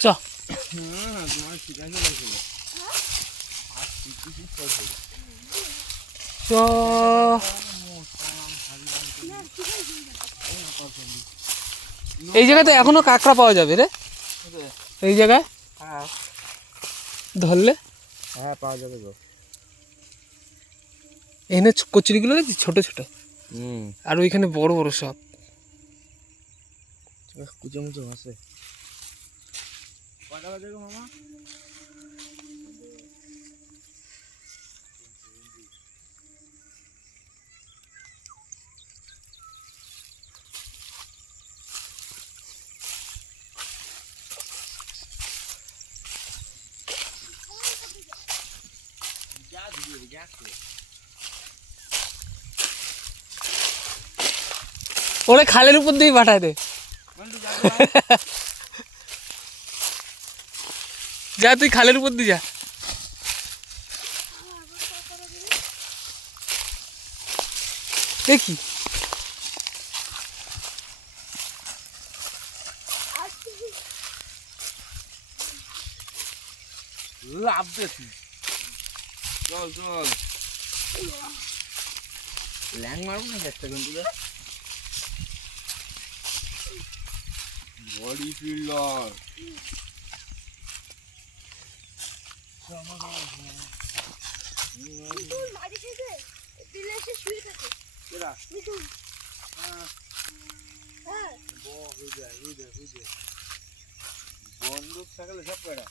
자. 자. এই জায়গাতে এখনও কাঁকড়া পাওয়া যাবে রে। এই জায়গায়? হ্যাঁ। ধরলে? হ্যাঁ পাওয়া যাবে গো। এখানে কচুরিগুলো দেখছি ছোট ছোট। হুম। আর ওইখানে বড় বড় সব। কুচো মুচো আছে। কটা বাজে গো মামা? ওরে খালের উপর দিয়েই পাঠায় দে। যা, তুই খালের উপর দিয়ে যা। দেখি। লাভ দেখি। চল চল। ল্যাং মারবো না একটা কিন্তু বডি ফিল্ডার। বন্দুক থাকলে সব কয়টা?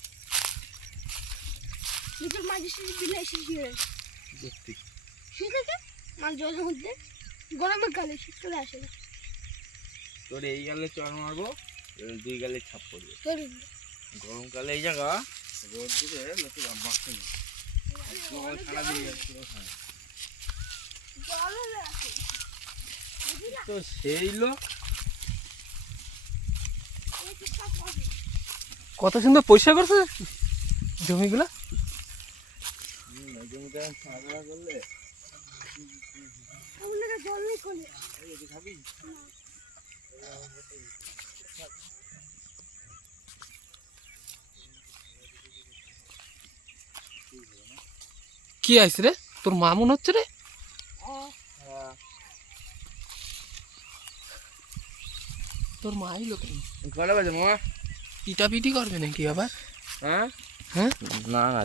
মাটি থেকে দিলে এসে শুয়ে দেখতে শুয়ে থাকে মানে জলের মধ্যে গরমের কালে শীতকালে আসে না। তোর এই গালে চড় মারবো দুই গালে ছাপ পড়বে। গরমকালে এই জায়গা রোদ দিলে লোকে বাঁচতে না দিয়ে যাচ্ছে তো সেই লোক কত সুন্দর পরিষ্কার করছে জমিগুলো? করলে জল নেই কোলে খাবি কি আইস রে? তোর মা মনে হচ্ছে রে? তোর মা আইলো কেন? কটা বাজে মামা পিটাপিটি করবে নাকি আবার হ্যাঁ? হ্যাঁ? না না।